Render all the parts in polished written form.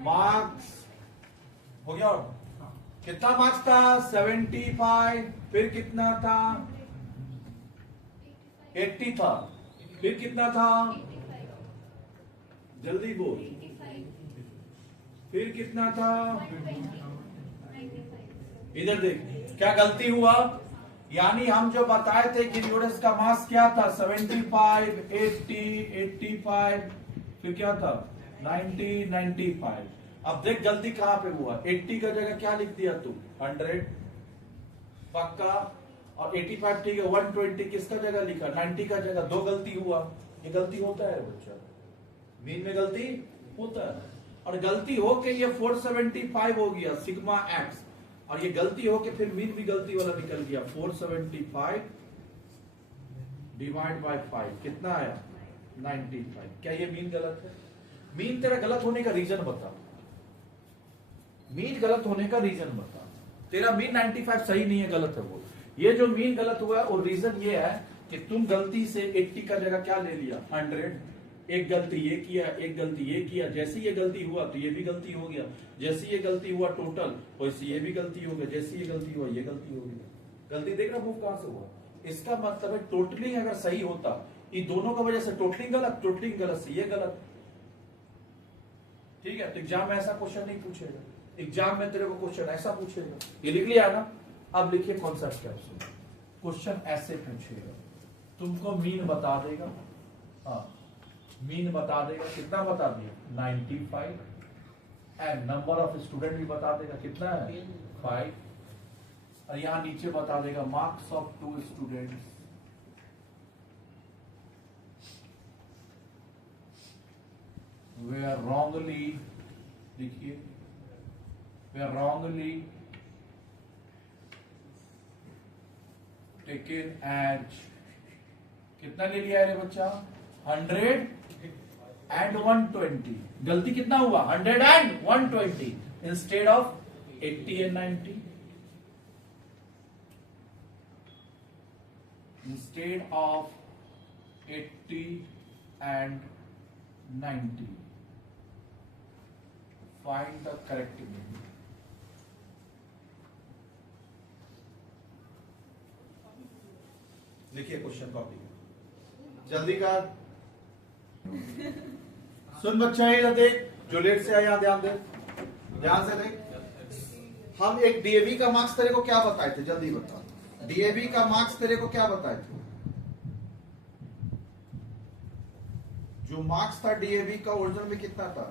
Marks हो गया। और कितना मार्क्स था? 75। फिर कितना था? 80 था। फिर कितना था? जल्दी बोल। फिर कितना था? इधर देख, क्या गलती हुआ? यानी हम जो बताए थे कि यूरेनस का मास क्या था? 75, 80, 85, फिर क्या था? 90, 95। अब देख गलती कहां पे हुआ। 80 का जगह क्या लिख दिया तू? 100 पक्का। और 85 ठीक है। 120 किसका जगह लिखा? 90 का जगह। दो गलती हुआ। ये गलती होता है बच्चा, मीन में गलती होता है। और गलती हो के ये 475 हो गया सिग्मा एक्स, और ये गलती हो के फिर मीन भी गलती वाला निकल गया। 475 डिवाइड बाय 5 कितना आया? 95। क्या ये मीन गलत है? मीन तेरा गलत होने का रीजन बता। मीन गलत होने का रीजन बता। तेरा मीन 95 सही नहीं है, गलत है वो। ये जो मीन गलत हुआ है और रीजन ये है कि तुम गलती से 80 का जगह क्या ले लिया? 100। एक गलती ये किया, एक गलती ये किया। जैसे ये गलती हुआ तो ये भी गलती हो गया। जैसे ये गलती हुआ टोटल, वैसे ये भी गलती हो गया। जैसे ये गलती हुआ ये गलती हो गई। गलती देख रहा मूव कहां से हुआ? इसका मतलब है टोटलिंग अगर सही होता, इन दोनों का वजह से टोटलिंग गलत, टोटलिंग गलत से ये गलत। ठीक है, तो एग्जाम में ऐसा क्वेश्चन नहीं पूछेगा। एग्जाम में तेरे को क्वेश्चन ऐसा पूछेगा। ये लिख लिया ना? अब लिखिए कॉन्सेप्ट कैप्सूल। क्वेश्चन ऐसे पूछेगा, तुमको मीन बता देगा। हाँ, मीन बता देगा। कितना बता दिया? 95। एंड नंबर ऑफ स्टूडेंट भी बता देगा। कितना है? 5। और यहां नीचे बता देगा marks of 2 students. Were wrongly, देखिए, वेयर रॉन्गली टेकन एज। कितना ले लिया है रे बच्चा? 100 एंड 120। गलती कितना हुआ? 100 and 120 instead of 80 and 90। Instead of 80 and 90 find the correct mean. लिखिए क्वेश्चन कॉपी जल्दी का। सुन बच्चा, ये देख, जो लेट से आया ध्यान दे, ध्यान से देख। हम एक डीएवी का मार्क्स तेरे को क्या बताए थे? जल्दी बता। डीएवी का मार्क्स तेरे को क्या बताए थे? जो मार्क्स था डीएवी का ओरिजिनल में कितना था?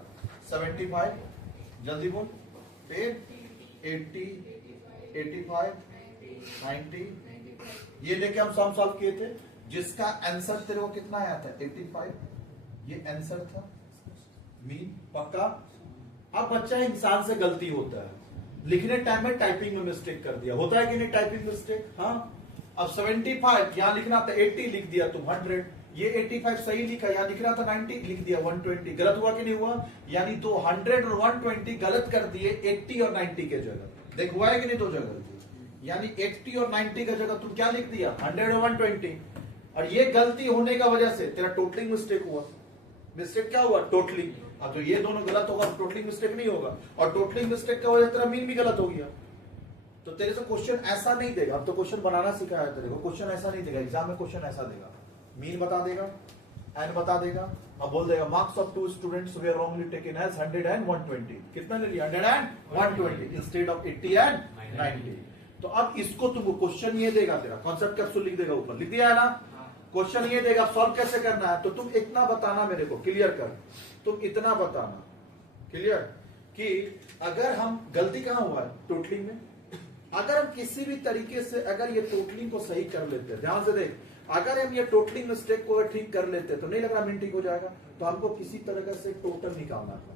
75। जल्दी बोल। फिर 80, 85, 90। ये लेके हम सम सॉल्व किए थे, जिसका आंसर तेरे को कितना आया था? 85। ये आंसर था मीन, पक्का। अब बच्चा, इंसान से गलती होता है, लिखने टाइम में टाइपिंग में मिस्टेक कर दिया। होता है कि नहीं टाइपिंग मिस्टेक? हाँ। अब 75 यहां लिखना था, 80 लिख दिया तुम 100। ये 85 सही लिखा, यहां लिख रहा था 90, लिख दिया 120। गलत हुआ कि नहीं हुआ? यानी तो 100 और 120 गलत कर दिए 80 और 90 के जगह। देख हुआ है कि नहीं? दो जगह, यानी 80 और 90 का जगह तुम क्या लिख दिया? 100 और 120। और ये गलती होने का वजह से तेरा टोटलिंग मिस्टेक हुआ। मिस्टेक क्या हुआ? टोटलिंग। अब तो ये दोनों गलत होगा, टोटलिंग मिस्टेक नहीं होगा। और टोटलिंग मिस्टेक का वजह से तेरा मीन भी गलत हो गया। तो तेरे से क्वेश्चन ऐसा नहीं देगा। अब तो क्वेश्चन बनाना सिखाया है तेरे को, क्वेश्चन ऐसा नहीं देगा। एग्जाम में क्वेश्चन ऐसा देगा, मीन बता देगा, एन बता देगा, अब बोल देगा marks of 2 students were wrongly taken as 100 and 120। कितना ले लिया? 100 एंड 120 इंस्टेड ऑफ 80 एंड 90। तो अब इसको तुमको क्वेश्चन ये देगा, तेरा कॉन्सेप्ट कैप्सूल लिख देगा ऊपर, लिख दिया है ना? क्वेश्चन ये देगा, सॉल्व कैसे करना है। तो तुम इतना बताना मेरे को, क्लियर कर, तुम इतना बताना, क्लियर, कि अगर हम गलती कहां हुआ है? टोटलिंग में। अगर हम किसी भी तरीके से अगर ये टोटलिंग को सही कर लेते हैं, ध्यान से देख, अगर हम ये टोटलिंग मिस्टेक को ठीक कर लेते हैं तो नहीं लग रहा मीन ठीक हो जाएगा। तो हमको किसी तरह से टोटल निकालना था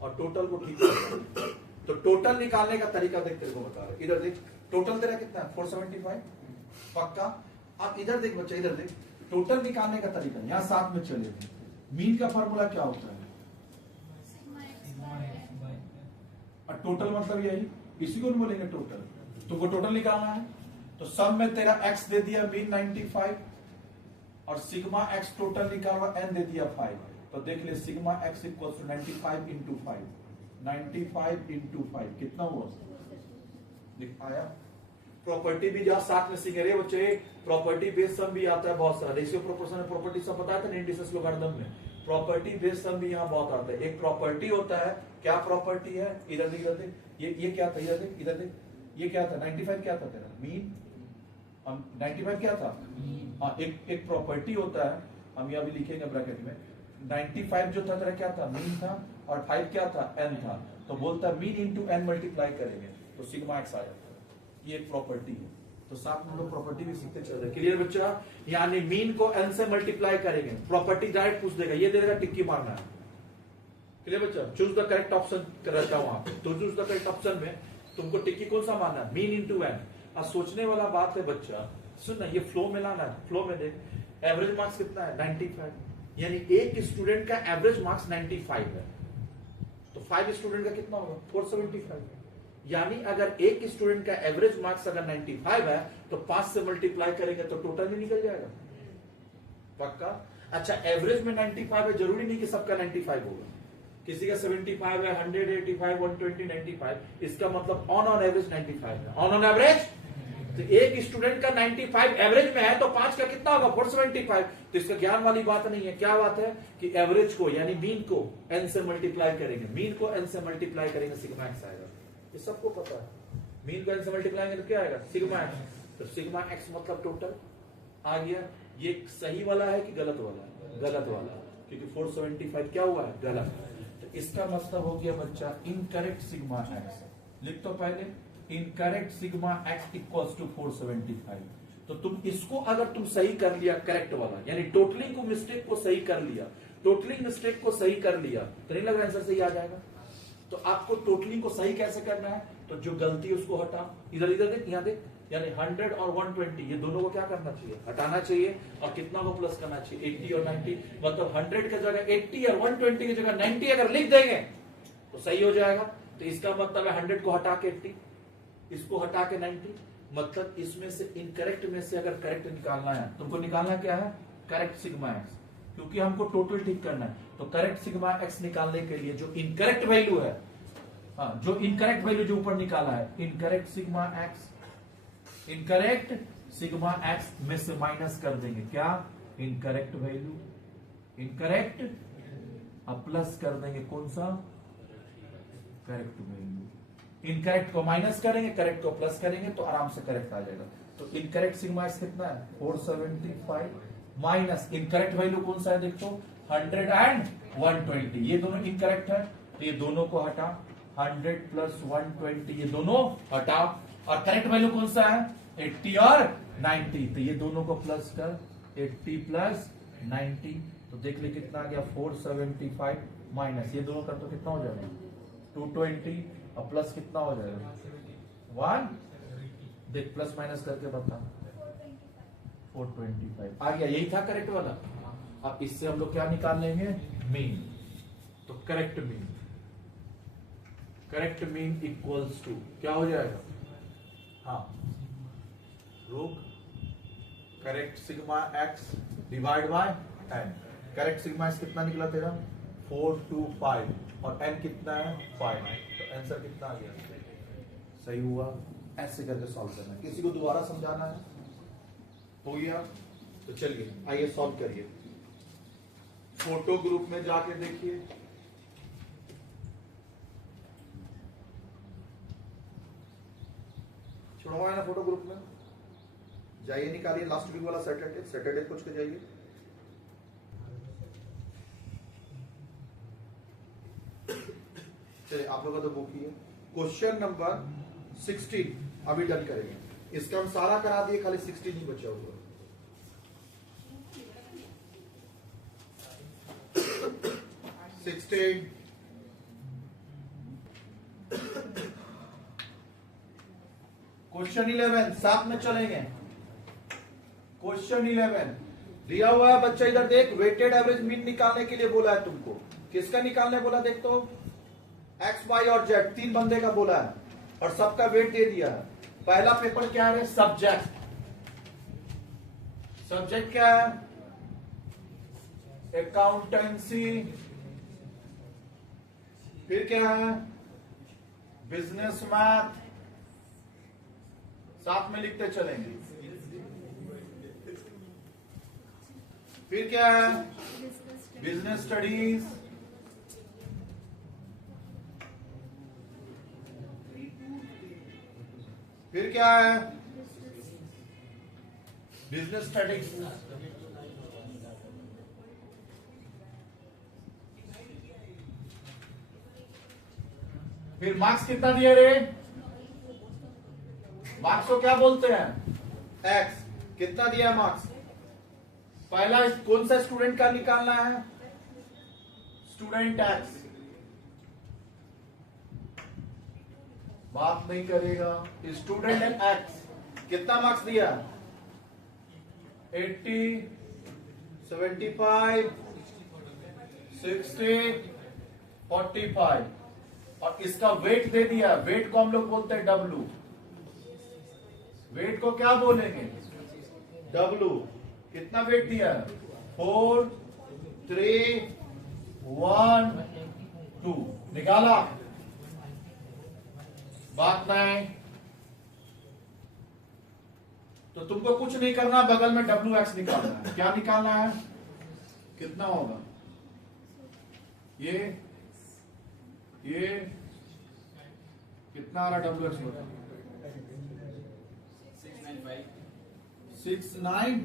और टोटल को ठीक करना। तो टोटल निकालने का तरीका देख, तेरे को बता रहे। इधर देख, टोटल तेरा कितना है? 475, पक्का। अब इधर देख बच्चा, इधर देख, टोटल निकालने का तरीका यहां साथ में चले। मीन का फॉर्मूला क्या होता है? और टोटल मतलब यही, इसी को बोलेंगे टोटल। तुमको टोटल निकालना है तो सब में तेरा x दे दिया मीन 95 और सिग्मा x टोटल निकाला n दे दिया 5। तो देख ले sigma x equal to 95 into 5 95 into 5 कितना हुआ? लिख आया। प्रॉपर्टी भी जहां साथ में सीख रहे बच्चे, प्रॉपर्टी बेस्ड सम भी आता है बहुत सारा, रेशियो प्रोपोर्शन प्रॉपर्टी सब बताया था इंडिसेस लोगारिथम में। प्रॉपर्टी बेस्ड सम भी यहाँ बहुत आता है। एक प्रॉपर्टी होता है, क्या प्रॉपर्टी है, इधर देख, ये क्या था, इधर देख, ये क्या था, 95 क्या था तेरा मीन, 95 क्या था, हाँ एक प्रॉपर्टी होता है, हम यहाँ भी लिखेंगे ब्रैकेट में, 95 जो था तेरा क्या था, मीन था, और 5 क्या था, एन था, तो बोलता मीन इंटू एन मल्टीप्लाई करेंगे तो सिग्मा एक्स आ जाता है। ये एक प्रॉपर्टी है, तो साथ में हम लोग प्रॉपर्टी भी सीखते चल रहे। क्लियर बच्चा? यानी मीन को एन से मल्टीप्लाई करेंगे, प्रॉपर्टी डायरेक्ट पूछ देगा, ये दे देगा, टिक्की मारना है। क्लियर बच्चा? चूज द करेक्ट ऑप्शन रहता है वहां पे, तो चूज द करेक्ट ऑप्शन में तुमको टिक्की कौन सा मारना है, मीन इंटू एन। अब सोचने वाला बात है बच्चा, सुन ना, ये फ्लो में लाना है, फ्लो में देख, एवरेज मार्क्स कितना है, 95, यानी एक स्टूडेंट का एवरेज मार्क्स 95 है, तो 5 स्टूडेंट का कितना होगा, 475। यानी अगर एक स्टूडेंट का एवरेज मार्क्स अगर 95 है तो 5 से मल्टीप्लाई करेंगे तो टोटल भी निकल जाएगा। पक्का? अच्छा, एवरेज में 95 है, जरूरी नहीं कि सबका 95 होगा, किसी का 75 है, 185, 120, 95, इसका मतलब ऑन एवरेज 95 है, ऑन एवरेज। तो एक स्टूडेंट का 95 एवरेज में है तो 5 का कितना होगा, 475। तो इसका ज्ञान वाली बात नहीं है, क्या बात है कि एवरेज को यानी मीन को एन से मल्टीप्लाई करेंगे, मीन को एन से मल्टीप्लाई करेंगे, सिग्मा एक्स आएगा। ये सबको पता है, मीन को एन से मल्टीप्लाई करेंगे तो क्या आएगा, सिग्मा एक्स। तो सिग्मा एक्स मतलब टोटल आ गया। ये सही वाला है कि गलत वाला है, गलत वाला, क्योंकि 475 क्या हुआ है, गलत। तो इसका मतलब हो गया बच्चा इनकरेक्ट सिग्मा एक्स। लिख तो पहले, incorrect sigma x equals to 475। तो तुम इसको अगर तुम सही कर लिया, करेक्ट वाला यानी टोटलिंग को मिस्टेक को सही कर लिया, टोटलिंग मिस्टेक को सही कर लिया, तो नहीं लग रहा आंसर सही आ जाएगा। तो आपको टोटलिंग को सही कैसे करना है, तो जो गलती है उसको हटा, इधर इधर देख, यहाँ देख, यानी 100 और 120 ये दोनों को क्या करना चाहिए, हटाना चाहिए, और कितना को प्लस करना चाहिए, 80 और 90। मतलब 100 की जगह 80 और 120 की जगह 90 अगर लिख देंगे तो सही हो जाएगा। तो इसका मतलब है 100 को हटा के 80, इसको हटा के 90, मतलब इसमें से इनकरेक्ट में से अगर करेक्ट निकालना है, तुमको निकालना क्या है, करेक्ट सिग्मा एक्स, क्योंकि हमको टोटल ठीक करना है। तो करेक्ट सिग्मा एक्स निकालने के लिए जो इनकरेक्ट वैल्यू है, हाँ जो इनकरेक्ट वैल्यू जो ऊपर निकाला है, incorrect sigma x, incorrect sigma x में से माइनस कर देंगे क्या, इनकरेक्ट वैल्यू, इनकरेक्ट, अब प्लस कर देंगे कौन सा, करेक्ट वैल्यू। इनकरेक्ट को माइनस करेंगे, करेक्ट को प्लस करेंगे तो आराम से करेक्ट आ जाएगा। तो इनकरेक्ट सिग्मा एक्स कितना है, 475 माइनस इनकरेक्ट वैल्यू कौन सा है, देखो 100 एंड 120, ये दोनों इनकरेक्ट है, तो ये दोनों को हटा, 100 प्लस 120 ये दोनों हटा, और करेक्ट वैल्यू कौन सा है, 80 और 90, तो ये दोनों को प्लस कर, 80 प्लस 90, तो देख ले कितना आ गया, 475 माइनस ये दोनों कर तो कितना हो जाएगा, 220, और प्लस कितना हो जाएगा, 1, देख प्लस माइनस करके बता, 425 आ गया, यही था करेक्ट वाला। अब इससे हम लोग क्या निकाल लेंगे, मीन। तो correct mean, correct mean equals to क्या हो जाएगा, हाँ रोक, correct sigma x divide by n. Correct sigma x कितना निकला तेरा, 425, और एन कितना है, 5, तो आंसर कितना आ गया, सही हुआ। ऐसे करके सॉल्व करना है, किसी को दोबारा समझाना है, हो गया तो चलिए आइए सॉल्व करिए। फोटो ग्रुप में जाके देखिए, छुड़वाए ना फोटो ग्रुप में, जाइए निकालिए लास्ट वीक वाला सैटरडे, सैटरडे कुछ के जाइए, चलिए आप लोगों का तो बुक ही है। क्वेश्चन नंबर 16 अभी डन करेंगे, इसका हम सारा करा दिए, खाली 16 ही बचा हुआ। क्वेश्चन 11 साथ में चलेंगे। क्वेश्चन 11 दिया हुआ है बच्चा, इधर देख, वेटेड एवरेज मीन निकालने के लिए बोला है तुमको, किसका निकालने बोला, देख तो एक्स वाई और जेड 3 बंदे का बोला है, और सबका वेट दे दिया है। पहला पेपर क्या है, सब्जेक्ट, सब्जेक्ट क्या है, अकाउंटेंसी फिर क्या है, बिजनेस मैथ, साथ में लिखते चलेंगे। फिर क्या है, बिजनेस स्टडीज, फिर क्या है, बिजनेस स्टडीज। फिर मार्क्स कितना दिया रे, मार्क्स को क्या बोलते हैं, एक्स। कितना दिया मार्क्स, पहला कौन सा स्टूडेंट का निकालना है, स्टूडेंट एक्स। बात नहीं करेगा, स्टूडेंट एक्स कितना मार्क्स दिया, 80, 75, 60, 45, और इसका वेट दे दिया। वेट को हम लोग बोलते हैं डब्लू। वेट को क्या बोलेंगे, डब्लू। कितना वेट दिया, 4, 3, 1, 2। निकाला, बात नहीं। तो तुमको कुछ नहीं करना, बगल में डब्ल्यू एक्स निकालना है। क्या निकालना है, कितना होगा, ये कितना आ रहा डब्ल्यू एक्स, 695।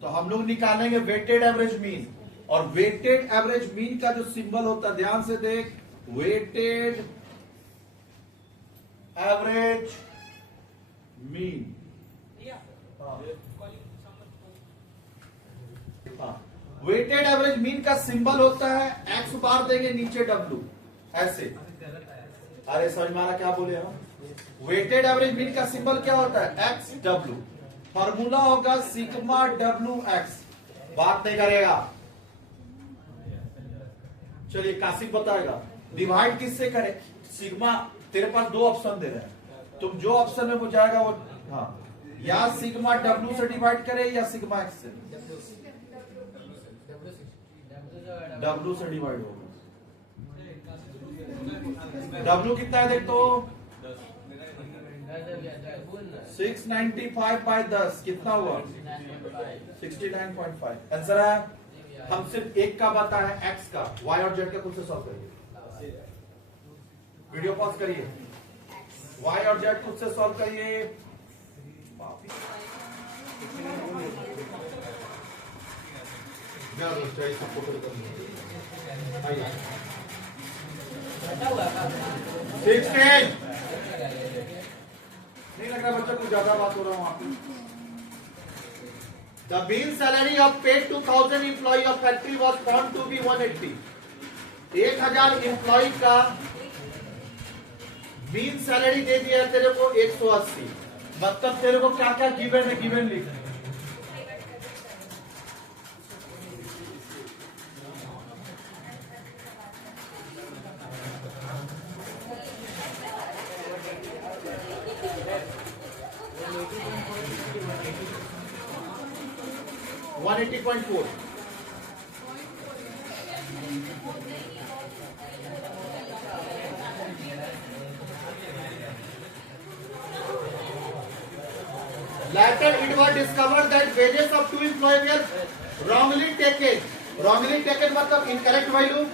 तो हम लोग निकालेंगे वेटेड एवरेज मीन। और वेटेड एवरेज मीन का जो सिंबल होता है, ध्यान से देख, weighted average mean. Weighted average mean का सिंबल होता है एक्स बार देंगे नीचे डब्लू, ऐसे। अरे समझ में आ रहा क्या बोले हम, वेटेड एवरेज मीन का सिंबल क्या होता है, एक्स डब्लू। फॉर्मूला होगा सिग्मा डब्लू एक्स। बात नहीं करेगा, चलिए काशिफ बताएगा। डिवाइड किससे करें, सिग्मा, तेरे पास दो ऑप्शन दे रहे हैं, तुम जो ऑप्शन में वो जाएगा वो, हाँ, या सिग्मा डब्लू से डिवाइड करे या सिग्मा एक्स से। डब्लू से डिवाइड होगा। डब्लू कितना है देख तो, 695 बाय 10 कितना हुआ, 69.5 आंसर है। हम सिर्फ एक का बता है, एक्स का। वाई और जेड का खुद से सॉल्व करिए, वीडियो पॉज करिए, वाई और जेड खुद से सॉल्व करिए। नहीं लग रहा बच्चों को ज्यादा बात हो रहा हूं वहां पे। The mean salary of paid 2000 employ of factory was found to be 180। 1000 employ का मीन सैलरी दे दिया तेरे को 180। मतलब तेरे को क्या क्या गिवन है, गिवन लिख। One 80.4। Later it was discovered that wages of two employees were wrongly taken. Wrongly taken मतलब incorrect value।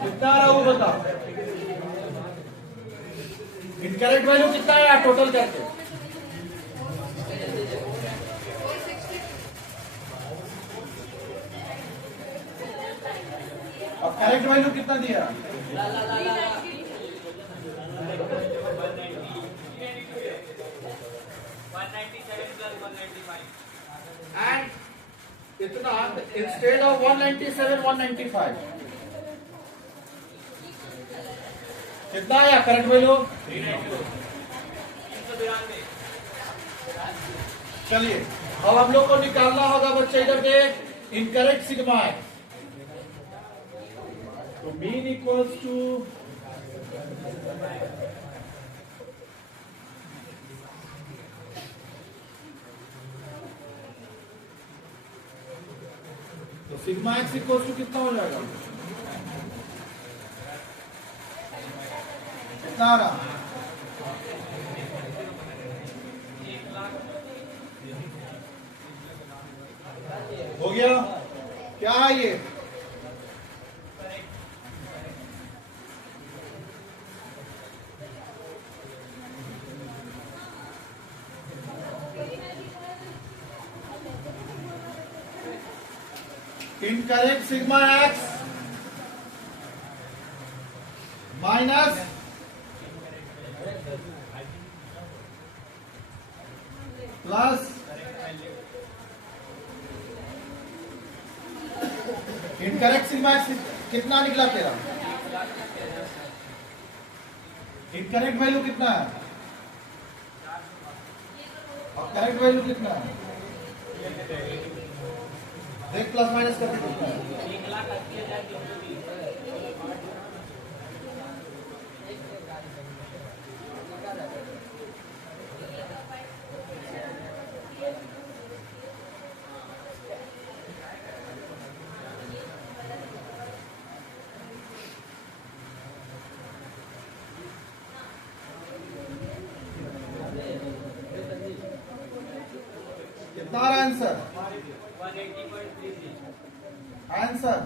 कितना रहा वो बता, इनकरेक्ट वैल्यू कितना है टोटल करके, अब करेक्ट वैल्यू कितना दिया, एंड इतना इंस्टेड ऑफ 197 195 कितना आया करंट वैल्यू। चलिए अब हम लोग को निकालना होगा बच्चे, इधर देख, इनकरेक्ट सिग्मा है। तो मीन इक्वल्स टू तो सिग्मा एक्स इक्वल्स टू कितना हो जाएगा, कितना आ रहा, हो गया, क्या है ये, incorrect sigma x minus plus incorrect sigma x कितना निकला तेरा, इनकरेक्ट वैल्यू कितना है और करेक्ट वैल्यू कितना है, देख प्लस माइनस करके कितना है, कितना आ रहा आंसर, आंसर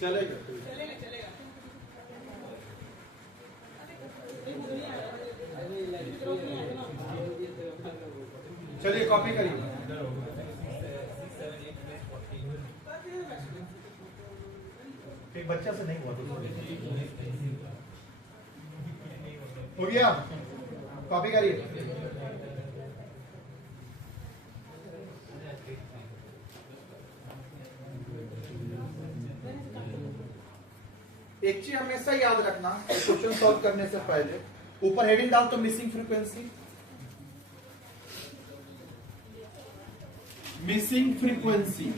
चलेगा, चलिए कॉपी करिए, एक बच्चा से नहीं हुआ तो हो गया, कॉपी करिए, एक चीज हमेशा याद रखना क्वेश्चन सॉल्व करने से पहले, ऊपर हेडिंग डाल तो मिसिंग फ्रीक्वेंसी, मिसिंग फ्रीक्वेंसी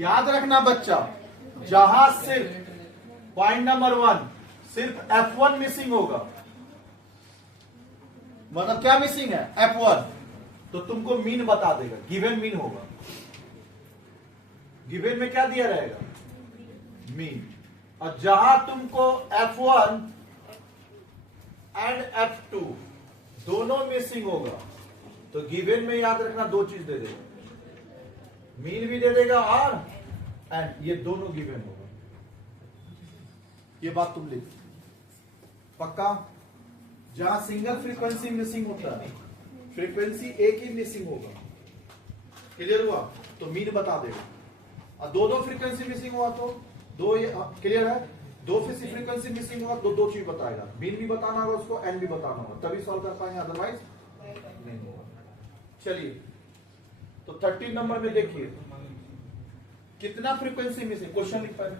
याद रखना बच्चा, जहां सिर्फ पॉइंट नंबर 1 सिर्फ F1 मिसिंग होगा, मतलब क्या मिसिंग है F1, तो तुमको मीन बता देगा, गिवन मीन होगा, गिवन में क्या दिया रहेगा मीन, और जहां तुमको F1 एंड F2 दोनों मिसिंग होगा तो गिवन में याद रखना दो चीज दे देगा, मीन भी दे देगा और एंड, ये दोनों गिवन होगा, ये बात तुम लिख पक्का। जहां सिंगल फ्रीक्वेंसी मिसिंग होता है, फ्रीक्वेंसी एक ही मिसिंग होगा, क्लियर हुआ, तो मीन बता देगा, और दो फ्रीक्वेंसी मिसिंग हुआ तो दो, क्लियर है, दो फ्रीक्वेंसी मिसिंग हुआ तो दो चीज बताएगा, मीन भी बताना होगा उसको, एन भी बताना होगा, तभी सॉल्व कर पाएंगे, अदरवाइज नहीं होगा। चलिए तो 13 नंबर में देखिए कितना फ्रीक्वेंसी मिसिंग, क्वेश्चन लिख पाए,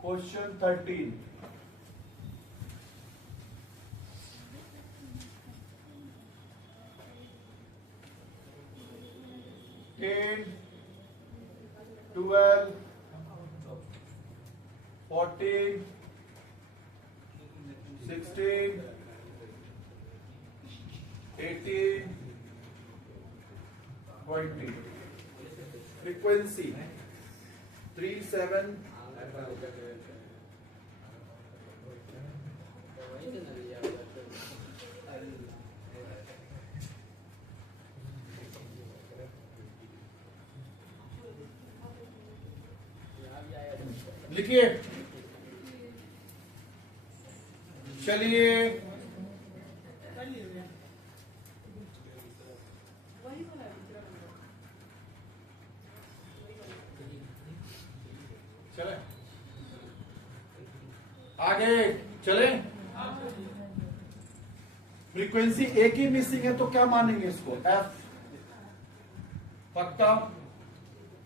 क्वेश्चन 13 10, 12, 14, 16, 18, 20, frequency 3, 7, लिखिए, चलिए चले आगे चले, फ्रीक्वेंसी एक ही मिसिंग है तो क्या मानेंगे इसको, एफ, पक्का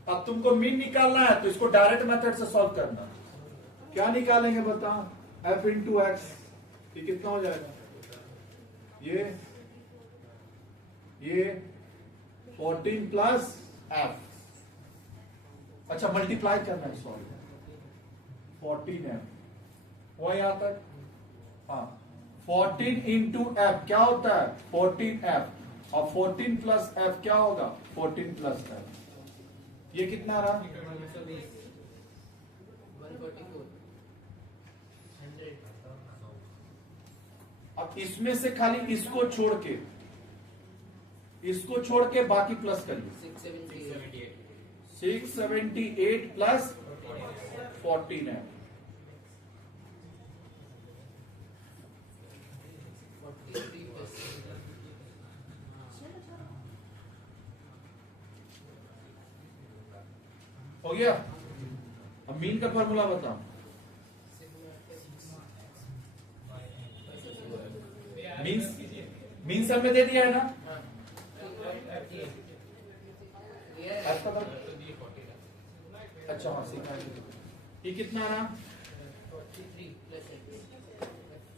अब तुमको मीन निकालना है तो इसको डायरेक्ट मेथड से सॉल्व करना। क्या निकालेंगे बताओ? f इंटू एक्स, ये कितना हो जाएगा? ये 14 प्लस f, अच्छा मल्टीप्लाई करना है, सॉरी 14f, वो यहां तक। हाँ 14 इंटू एफ क्या होता है? 14f, और 14 प्लस f क्या होगा? 14 प्लस f। ये कितना रहा? 144। अब इसमें से खाली इसको छोड़ के बाकी प्लस करिए। 678 प्लस 14 है। 43 प्लस हो गया। अब मीन का फॉर्मूला बताओ। मीन सब में दे दिया है ना? आपका तो अच्छा हाँ सीखा है। ये कितना रहा?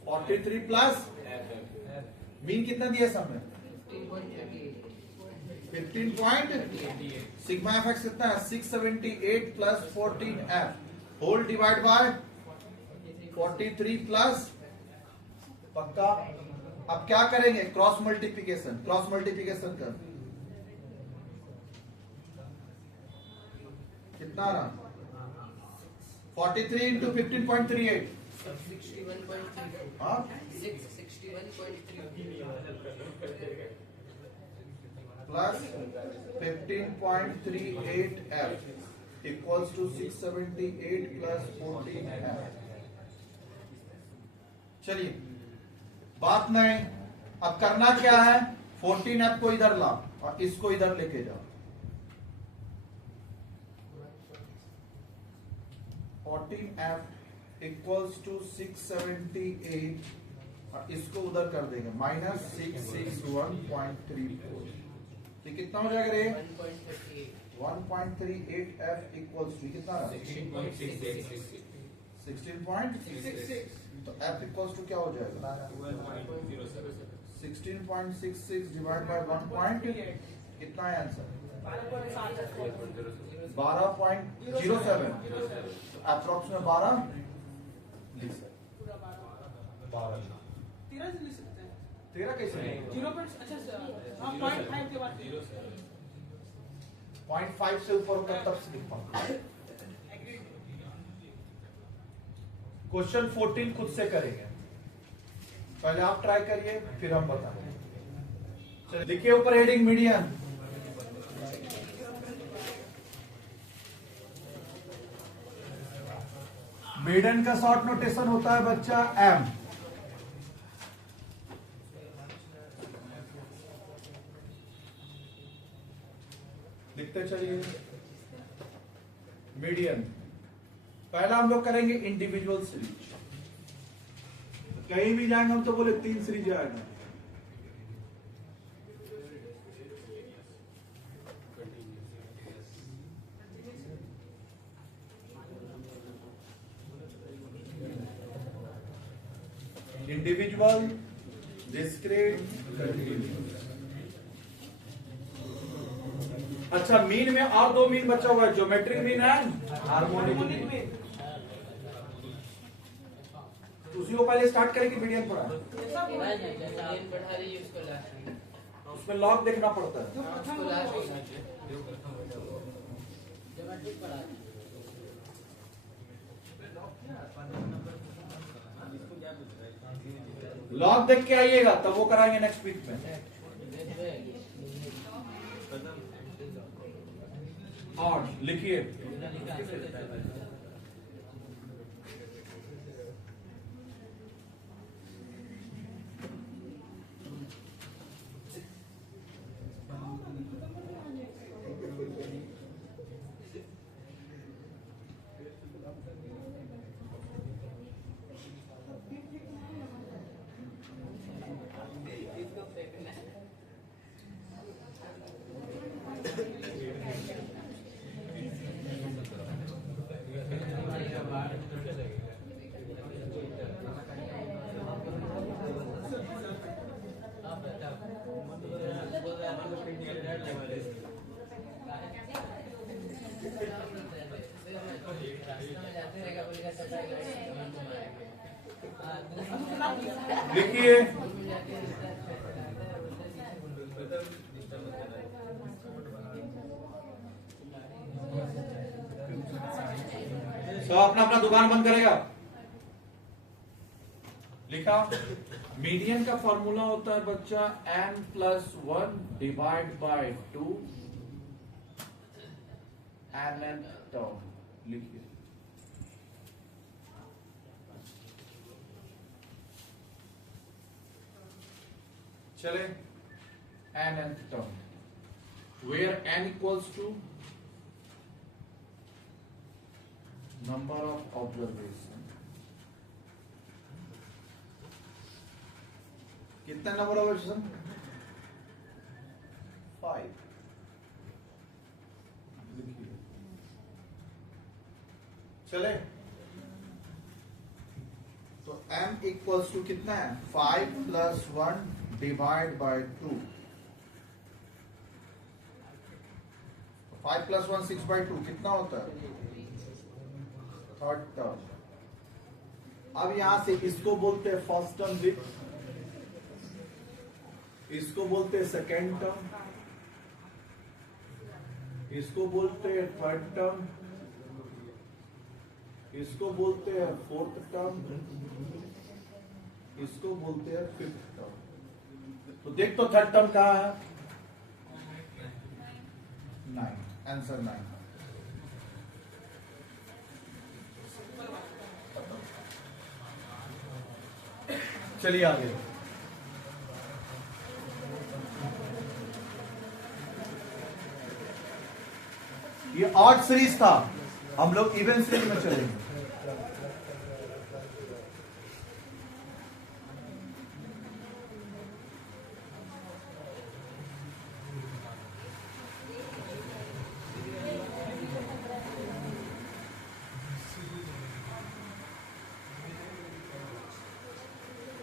43 प्लस मीन कितना दिया सब में? 15.38। सिग्मा एफ एक्स कितना है? 678 plus 14f whole divide by 43 plus, पक्का। अब क्या करेंगे? क्रॉस मल्टीप्लिकेशन कर। कितना रहा? 43 इंटू 15.38 हाँ 61.3 plus 15.38f equals to 678 plus 14f। चलिए बात नहीं, अब करना क्या है? 14f को इधर ला और इसको इधर लेके जाओ। 14f इक्वल्स टू 678 और इसको उधर कर देंगे माइनस 661.34। ये कितना हो जाएगा रे? 1.38f इक्वल्स टू कितना? 16.66। तो f इक्वल्स टू क्या हो जाएगा? 16.66 डिवाइड बाय 1. कितना है आंसर? 12.07। अप्रोक्स में 12 लिख सकते। 13 कैसे? 0.5 से ऊपर होता तब से लिख पाऊंगा। क्वेश्चन 14 खुद से करेंगे, पहले आप ट्राई करिए फिर हम बताएंगे। देखिए ऊपर हेडिंग मीडियन, मीडियन का शॉर्ट नोटेशन होता है बच्चा एम। लिखते चलिए मीडियन। पहला हम लोग करेंगे इंडिविजुअल सीरीज। कहीं भी जाएंगे हम तो बोले 3 सीरीज आएगा। Individual, discrete, continuous. अच्छा मीन में और 2 मीन बचा हुआ है, geometric mean and harmonic mean. उसी को पहले स्टार्ट करेंगे मीडियन पढ़ा, उसमें लॉग देखना पड़ता है। लॉग देख के आइएगा तब वो कराएंगे नेक्स्ट वीक में। और लिखिए लिखिए सब अपना अपना दुकान बंद करेगा। लिखा मीडियन का फॉर्मूला होता है बच्चा n+1 divide by 2 nn term. लिखिए चले nn term where n equals to number of observation. कितना नंबर ऑफ ऑब्जर्वेशन? 5। लिखिए चले तो m इक्वल्स टू कितना है? 5+1 डिवाइड बाय 2। 5+1 6/2 कितना होता है? Third term. अब यहां से इसको बोलते हैं फर्स्ट टर्म, इसको बोलते हैं सेकेंड टर्म, इसको बोलते हैं थर्ड टर्म, इसको बोलते हैं फोर्थ टर्म, इसको बोलते हैं फिफ्थ टर्म। तो देख तो थर्ड टर्म कहां है? 9। आंसर 9। चलिए आगे। ये ऑड सीरीज था, हम लोग इवन सीरीज में चलेंगे।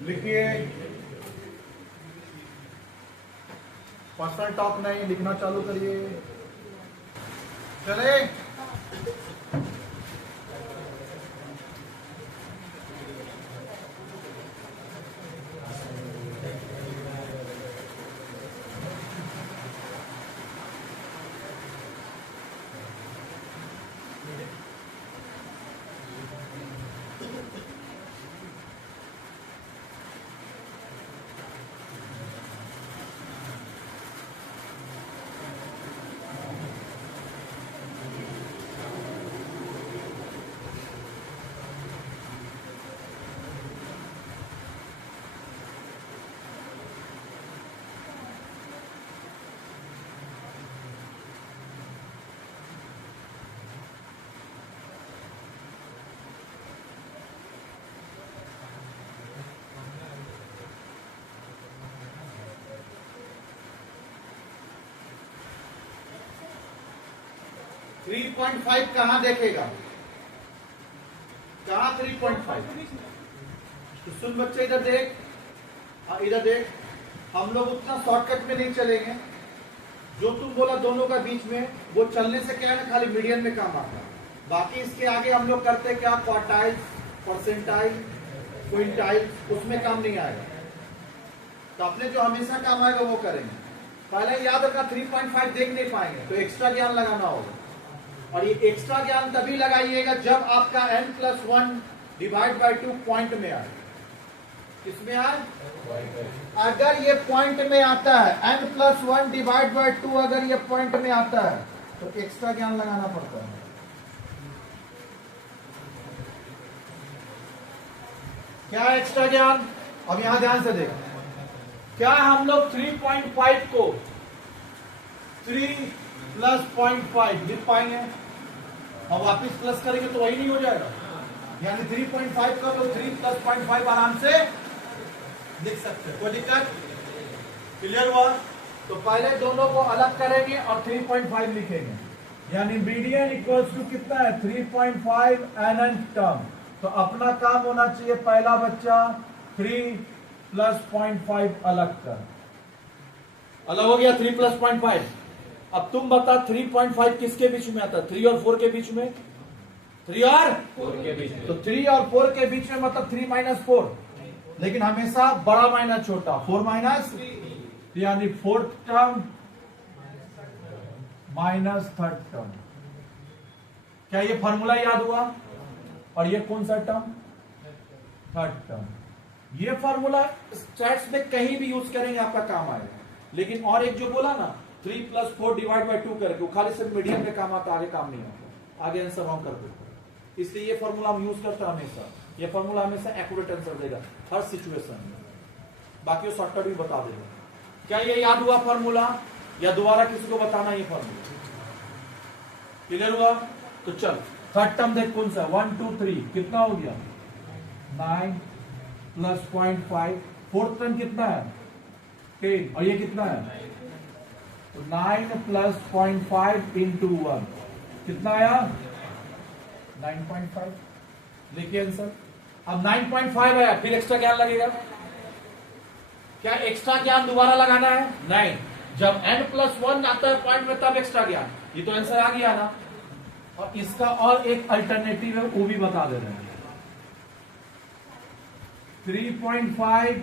लिखिए पर्सनल टॉक नहीं, लिखना चालू करिए। चले थ्री 3.5 कहां देखेगा? कहां 3.5? तो सुन बच्चे इधर देख, इधर देख। हम लोग उतना शॉर्टकट में नहीं चलेंगे। जो तुम बोला दोनों का बीच में, वो चलने से क्या है ना, खाली मीडियन में काम आता है। बाकी इसके आगे हम लोग करते क्या? क्वार्टाइल, परसेंटाइल, क्विंटाइल, उसमें काम नहीं आएगा। तो अपने जो हमेशा काम आएगा वो करेंगे। पहले याद रखना 3.5 देख नहीं पाएंगे तो एक्स्ट्रा ज्ञान लगाना होगा। और ये एक्स्ट्रा ज्ञान तभी लगाइएगा जब आपका n+1 डिवाइड बाय 2 पॉइंट में आए। किसमें आए? अगर ये पॉइंट में आता है, n+1 डिवाइड बाय 2 अगर ये पॉइंट में आता है तो एक्स्ट्रा ज्ञान लगाना पड़ता है। क्या एक्स्ट्रा ज्ञान? अब यहां ध्यान से देख। क्या हम लोग 3.5 को 3 + 0.5 लिख पाएंगे? हम वापिस प्लस करेंगे तो वही नहीं हो जाएगा। यानी 3.5 का तो 3 + 0.5 आराम से लिख सकते हैं। कोई दिक्कत? क्लियर हुआ? तो पहले दोनों को अलग करेंगे और 3.5 लिखेंगे। यानी मीडियन इक्वल्स टू कितना है? 3.5 nn टर्म। तो अपना काम होना चाहिए पहला बच्चा 3 + 0.5 अलग कर। अलग हो गया 3 + 0.5। अब तुम बता 3.5 किसके बीच में आता है? 3 और 4 के बीच में। 3 और 4 के बीच में। तो 3 और 4 के बीच में मतलब 3 - 4 लेकिन हमेशा बड़ा माइनस छोटा, 4 माइनस, यानी fourth term minus third term. क्या ये फॉर्मूला याद हुआ? और ये कौन सा टर्म? Third term. ये फॉर्मूला स्टैट्स में कहीं भी यूज करेंगे आपका काम आएगा। लेकिन और एक जो बोला ना 3 + 4 डिवाइड बाय 2 करके, वो खाली सिर्फ मीडियम में काम आता, आगे काम नहीं आता, आगे आंसर रॉन्ग कर देते। इसलिए ये फॉर्मूला हम यूज करते हैं हमेशा। ये फॉर्मूला हमेशा एक्यूरेट आंसर देगा हर सिचुएशन में। बाकी वो शॉर्टकट भी बता देगा। क्या ये याद हुआ फॉर्मूला, या दोबारा किसी को बताना ये फॉर्मूला? क्लियर हुआ? तो चल थर्ड टर्म देख कौन सा, 1 2 3 कितना हो गया? 9 + 0.5। फोर्थ टर्म कितना है? 10। और ये कितना है? तो 9 + 0.5 × 1 कितना आया? 9.5। लिखिए आंसर। अब 9.5 आया, फिर एक्स्ट्रा ज्ञान लगेगा। क्या एक्स्ट्रा ज्ञान दोबारा लगाना है? नहीं। जब n+1 आता है पॉइंट में तब एक्स्ट्रा ज्ञान। ये तो आंसर आ गया ना। और इसका और एक अल्टरनेटिव है, वो भी बता दे रहे हैं। 3.5,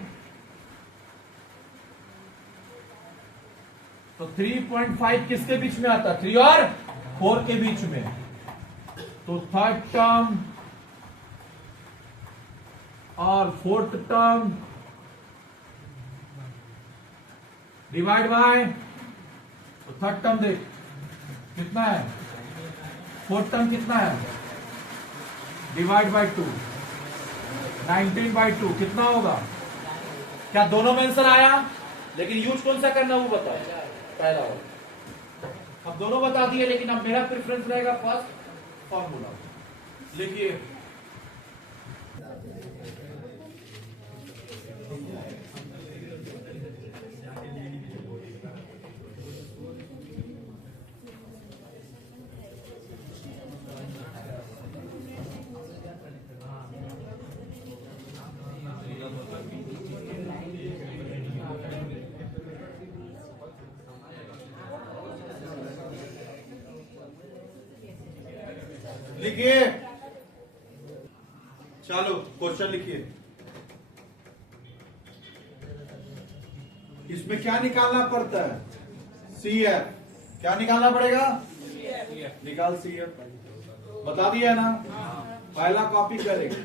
तो 3.5 किसके बीच में आता है? 3 और 4 के बीच में। तो थर्ड टर्म और फोर्थ टर्म डिवाइड बाय, तो थर्ड टर्म देख कितना है, फोर्थ टर्म कितना है, डिवाइड बाय 2, 19/2 कितना होगा? क्या दोनों में आंसर आया? लेकिन यूज कौन सा करना वो बताओ। पहला वाला अब दोनों बता दिए, लेकिन अब मेरा प्रेफरेंस रहेगा फर्स्ट फॉर्मूला। लिखिए लिखिए, चलो क्वेश्चन लिखिए। इसमें क्या निकालना पड़ता है? CF। क्या निकालना पड़ेगा? निकाल CF। बता दिया ना। पहला कॉपी करेंगे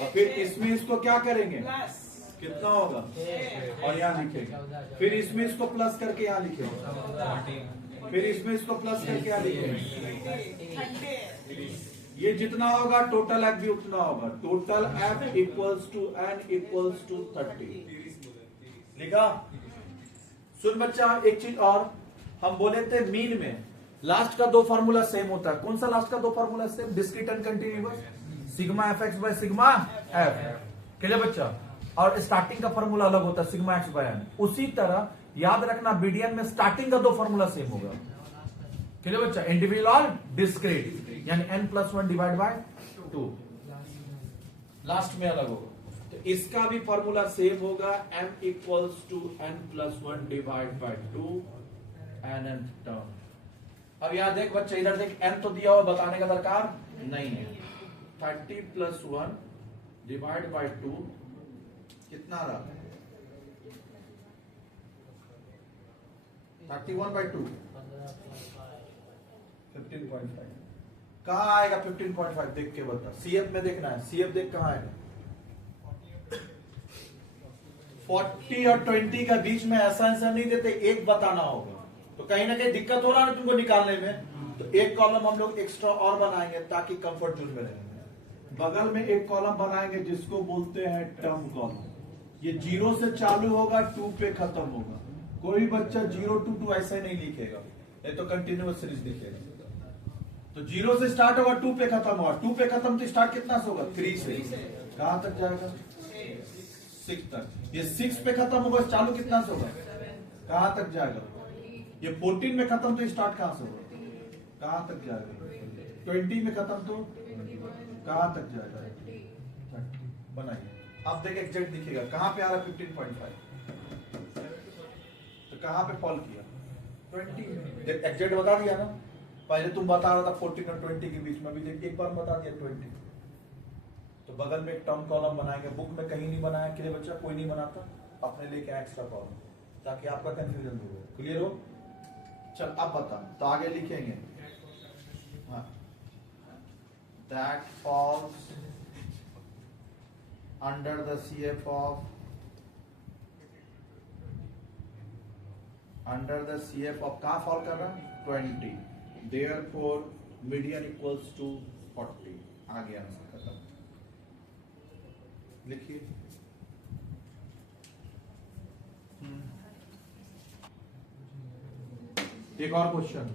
और फिर इसमें इसको क्या करेंगे, कितना होगा, और यहाँ लिखेंगे। फिर इसमें इसको प्लस करके यहाँ लिखेंगे। फिर इसमें इसको प्लस करके यहाँ लिखेंगे। ये जितना होगा टोटल F भी उतना होगा। Total F = N = 30। लिखा? सुन बच्चा, एक चीज और, हम बोले थे मीन में लास्ट का 2 फार्मूला सेम होता है। कौन सा लास्ट का 2 formula same? Discrete and continuous, σfx/σf। Clear बच्चा? और स्टार्टिंग का फार्मूला अलग होता है, σx/n। उसी तरह याद रखना बीडीएन में स्टार्टिंग का 2 फार्मूला सेम होगा। क्लियर बच्चा? इंडिविजुअल और डिस्क्रीट, यानी n+1 डिवाइड बाय 2, लास्ट में अलग होगा। तो इसका भी फॉर्मूला सेम होगा, m = n+1 divide by 2 n term. अब यहां देख बच्चे, इधर देख, n तो दिया हुआ, बताने का दरकार नहीं है। 30 + 1 डिवाइड बाय 2 कितना रहा? 31/2, 15.5। कहां आएगा 15.5? देख के बता। CF में देखना है। CF देख कहां आएगा? 40 और 20 का बीच में ऐसा आंसर नहीं देते, एक बताना होगा। तो कहीं ना कहीं दिक्कत हो रहा है तुमको निकालने में। तो एक कॉलम हम लोग एक्स्ट्रा और बनाएंगे ताकि कंफर्ट जोन में रहेंगे। बगल में एक कॉलम बनाएंगे जिसको बोलते हैं टर्म कॉलम। ये 0 से चालू होगा, 2 पे खत्म होगा। कोई बच्चा 0 to 2 ऐसे नहीं लिखेगा, नहीं तो कंटिन्यूअस सीरीज लिखेगा। तो 0 से स्टार्ट होगा, 2 पे खत्म होगा। 2 पे खत्म तो स्टार्ट कितना से होगा? 3 से। कहां तक जाएगा? 6 तक। ये 6 पे खत्म होगा, चालू कितना से होगा? कहां तक जाएगा? ये 14 में खत्म तो स्टार्ट कहां से होगा? कहां तक जाएगा? 20 में खत्म तो कहां तक जाएगा? बनाइए। आप देखिए एग्जैक्ट दिखेगा कहां पे आ रहा है 15.5, तो कहां पे फॉल किया? 20। एग्जैक्ट बता दिया ना। पहले तुम बता रहा था 14 और 20 के बीच में, भी देख एक बार बता दिया 20। तो बगल में एक टर्म कॉलम बनाएंगे। बुक में कहीं नहीं बनाया, के लिए बच्चा कोई नहीं बनाता, अपने लेके एक्स्ट्रा कॉलम, ताकि आपका कंफ्यूजन दूर हो। क्लियर हो? चल अब बता, तो आगे लिखेंगे that falls under the CF of कहाँ फॉल कर रहा है? 20, देयरफॉर मीडियन इक्वल्स टू 40। आगे आंसर खत्म। लिखिए एक और क्वेश्चन।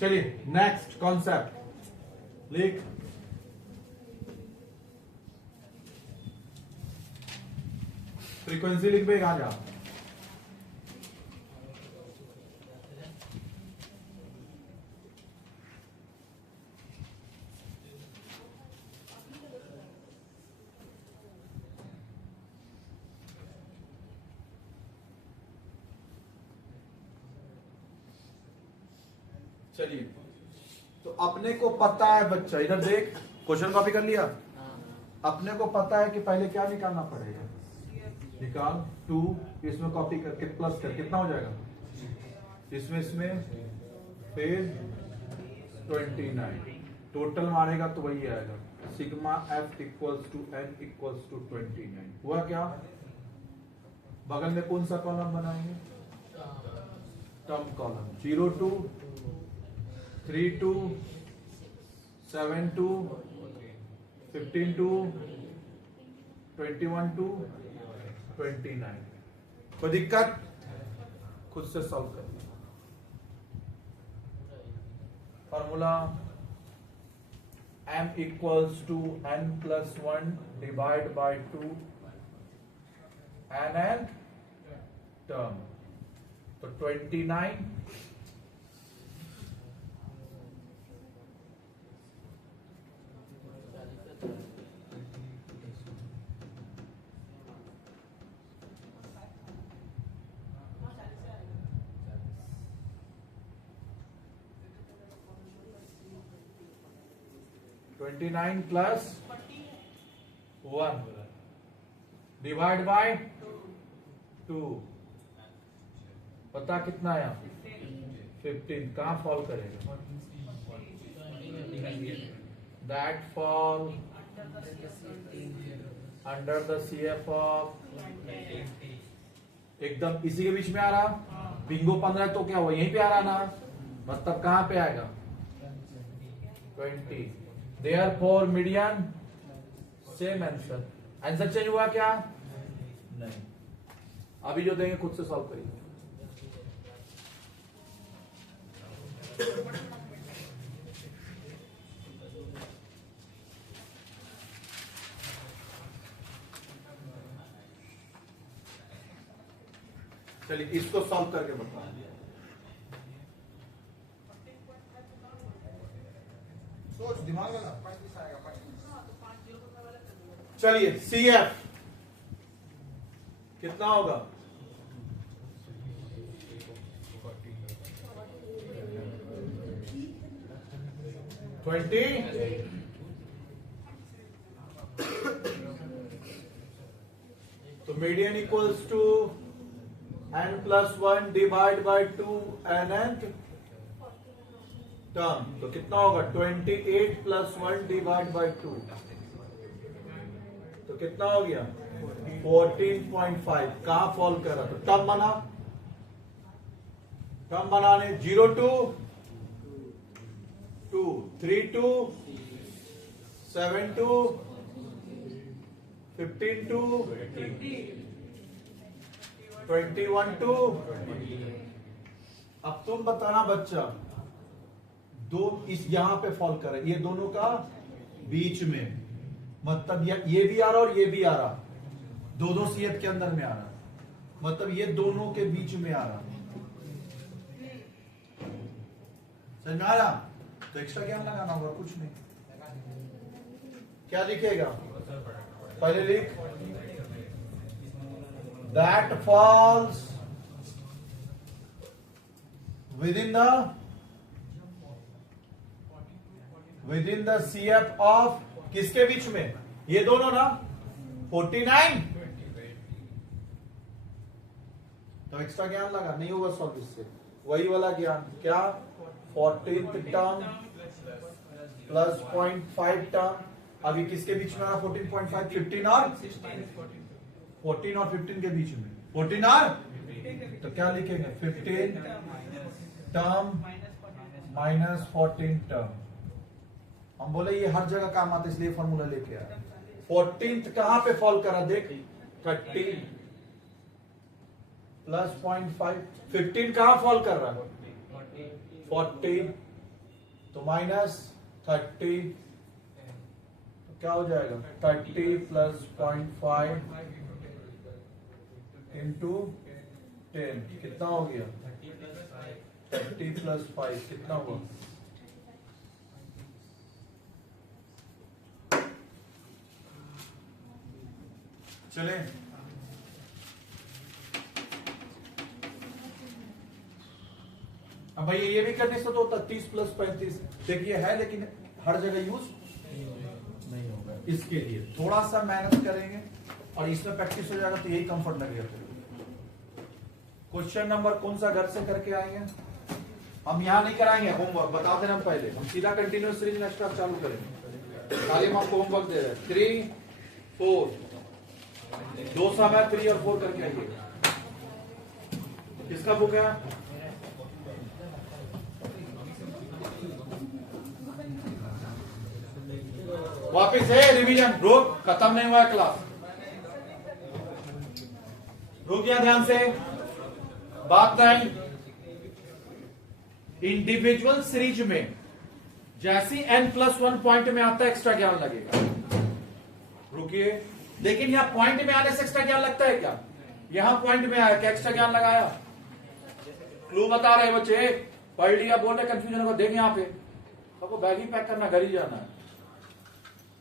चलिए नेक्स्ट कॉन्सेप्ट लिख। फ्रीक्वेंसी लिख पे आ जा। चलिए, तो अपने को पता है बच्चा, इधर देख, क्वेश्चन कॉपी कर लिया। अपने को पता है कि पहले क्या निकालना पड़ेगा, निकाल 2, इसमें कॉपी करके प्लस कर, कितना हो जाएगा इसमें फिर 29, टोटल मारेगा तो वही आएगा, sigma F equals to N equals to 29। हुआ क्या? बगल में कौन सा कॉलम बनाएंगे? Term column. 0 2 3 2 7 2 15 2 21 2 29। कोई दिक्कत? खुद से सॉल्व कर। Formula m equals to n plus 1 divide by 2 n term, तो 29 29 प्लस 1 डिवाइड बाय 2, पता कितना आया? 15। कहां फॉल करेगा? That fall under the CF of, एकदम इसी के बीच में आ रहा। बिंगो 15 तो क्या हुआ, यहीं पे आ रहा ना, मतलब कहां पे आएगा? 20। Therefore median same answer. Answer change हुआ क्या? नहीं। अभी जो देंगे खुद से सॉल्व करिए। चलिए इसको सॉल्व करके बताओ। सोच, दिमाग लगा। चलिए CF कितना होगा? 20। तो median equals to n plus 1 divide by 2 nth term, तो कितना होगा? 28 प्लस 1 डिवाइड बाय 2, तो कितना हो गया? 14.5। कहां फॉल कर रहा? तो टर्म बना, टर्म बनाने 0 2 2 3 2 7 2 15 2 21 2। अब तुम बताना बच्चा, दो इस यहां पे फॉल कर रहा है, ये दोनों का बीच में, मतलब ये भी आ रहा और ये भी आ रहा, दो CF के अंदर में आ रहा, मतलब ये दोनों के बीच में आ रहा। समझ में आ रहा? तो एक्स्ट्रा क्या लगाना होगा? कुछ नहीं। क्या लिखेगा? पहले लिख that falls within the CF of, किसके बीच में? ये दोनों ना 49, तो एक्स्ट्रा ज्ञान लगा नहीं होगा सॉल्व इससे, वही वाला ज्ञान क्या 14th टर्म प्लस 0.5 टर्म, अभी किसके बीच में आ 14.5 15 और 14 और 15 के बीच में 14 और तो क्या लिखेंगे 15 टर्म माइनस 14 टर्म। हम बोले ये हर जगह काम आता है इसलिए फॉर्मूला लेके आया। 14th कहां पे फॉल करा देख 30 प्लस 0.5, 15 कहां फॉल कर रहा है 40 तो माइनस 30 तो क्या हो जाएगा 30 प्लस 0.5 इंटू 10 कितना हो गया 30 प्लस 5 कितना हुआ चले अब भैया ये भी करने से तो होता 30 प्लस 35 देखिए है लेकिन हर जगह यूज नहीं होगा, इसके लिए थोड़ा सा मेहनत करेंगे और इसमें प्रैक्टिस हो जाएगा तो यही कंफर्ट लगेगा। क्वेश्चन नंबर कौन सा घर से करके आएंगे, हम यहां नहीं कराएंगे होमवर्क, बता देना पहले, हम सीधा कंटिन्यूस सीरीज नेक्स्ट क्लास चालू करेंगे। खाली हम आपको होमवर्क दे रहे हैं 3 4 दो समय 3 और 4 करके आइए। किसका बुक है वापिस है रिवीजन, रुक खत्म नहीं हुआ क्लास, रुक गया ध्यान से बात नहीं। इंडिविजुअल सीरीज में जैसी n+1 पॉइंट में आता है एक्स्ट्रा ज्ञान लगेगा, रुकिए, लेकिन यहां पॉइंट में आने से एक्स्ट्रा ज्ञान लगता है क्या, यहां पॉइंट में आया क्या एक्स्ट्रा ज्ञान लगाया, क्लू बता रहे बच्चे, पढ़ लिया बोल रहे कंफ्यूजन को देख यहां पे सबको बैग ही पैक करना घर ही जाना है।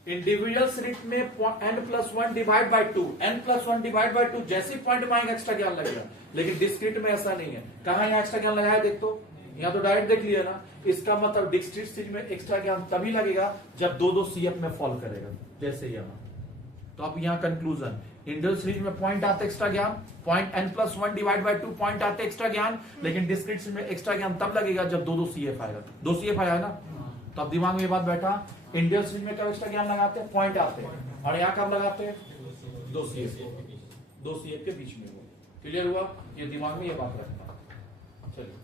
इंडिविजुअल सीरीज में n+1 divide by 2 n+1 divide by 2 जैसे पॉइंट में आएगा एक्स्ट्रा ज्ञान लगेगा, लेकिन डिस्क्रीट में ऐसा नहीं है। कहां यहां एक्स्ट्रा ज्ञान लगाया देख तो, यहां तो डायरेक्ट देख लिया ना, इसका मतलब डिस्क्रीट सीरीज में एक्स्ट्रा ज्ञान तभी लगेगा जब दो CF में फॉल करेगा, जैसे यहां। तो अब यहां कंक्लूजन, इंडिविजुअल सीरीज में पॉइंट आते एक्स्ट्रा ज्ञान, point n+1 divide by 2 point आते एक्स्ट्रा ज्ञान, लेकिन डिस्क्रीट सीरीज में एक्स्ट्रा ज्ञान तब लगेगा जब दो CF आएगा, 2 CF आया है ना, तो अब दिमाग में ये बात बैठा, इंडियन सीरीज में कब एक्स्ट्रा ज्ञान लगाते हैं पॉइंट आते हैं, और यहां कब लगाते हैं 2 CF के बीच में। वो क्लियर हुआ, ये दिमाग में ये बात रखना। चलिए